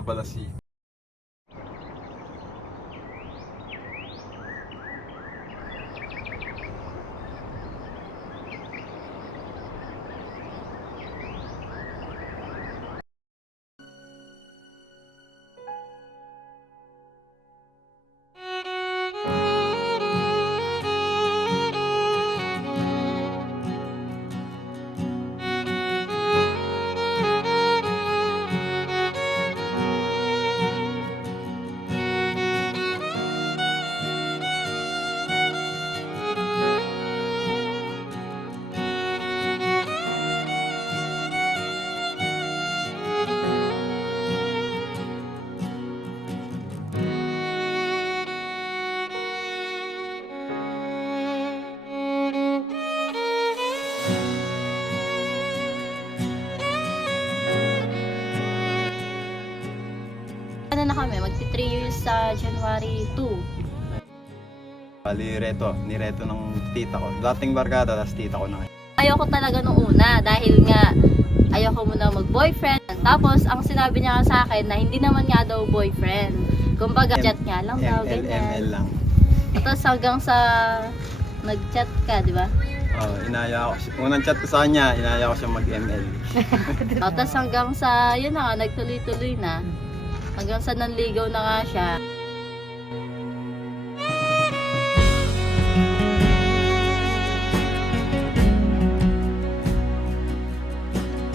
nga pala si... Ano na kami, magti 3 years sa January 2. Bali, nireto ng tita ko. Dating barkada, tas tita ko na. Ayoko talaga nung una dahil nga ayoko muna mag-boyfriend. Tapos ang sinabi niya sa akin na hindi naman nga daw boyfriend. Kumbaga chat nga lang daw, ML ganyan. lang. Tapos hanggang sa nag-chat ka, di ba? Oh, inaya ko. Unang chat ko sa kanya, inaya ko siya mag-ML. Tapos hanggang sa, yun na nga, nagtuloy-tuloy na. Hanggang sa nanligaw na nga siya.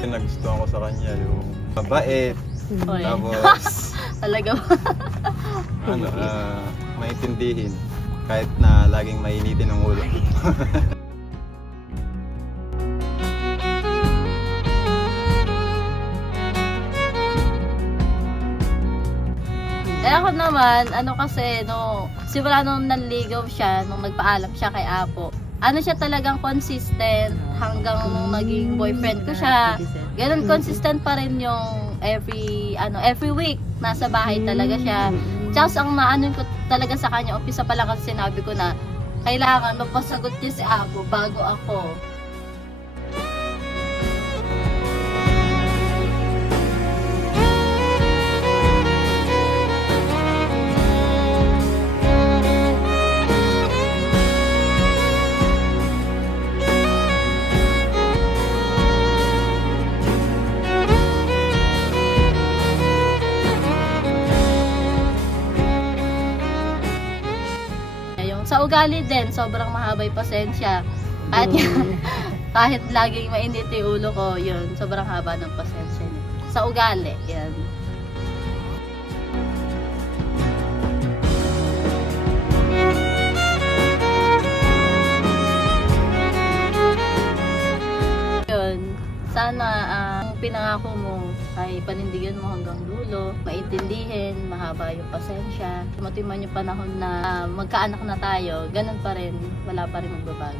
Yung nagustuhan ko sa kanya, yung mabait. Oy. Tapos, Talaga ba? ano, maintindihin. Kahit na laging mainitin ang ulo. Eh ako naman, ano kasi, no, simula nung nanligaw siya, nung nagpaalam siya kay Apo, ano siya talagang consistent hanggang nung naging boyfriend ko siya. Ganun consistent pa rin yung every week nasa bahay talaga siya. Tsaka ang naano ko talaga sa kanya, umpisa pa lang kasi sinabi ko na kailangan mapasagot niya si Apo bago ako. Sa ugali din, sobrang mahabay pasensya. Kahit, kahit laging mainit yung ulo ko, yun, sobrang haba ng pasensya niya. Sa ugali, yan. Yun, sana ang pinangako mo ay panindigan mo hanggang dulo, maintindihin, mahaba yung pasensya. Dumating man yung panahon na magkaanak na tayo, ganun pa rin, wala pa rin magbabago.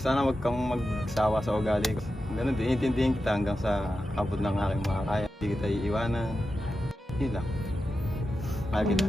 Sana wag kang magsawa sa ugali ko. Ganun din, intindihin kita hanggang sa abot ng aking makakaya. Hindi kita iiwanan. Yun lang. Mahal kita.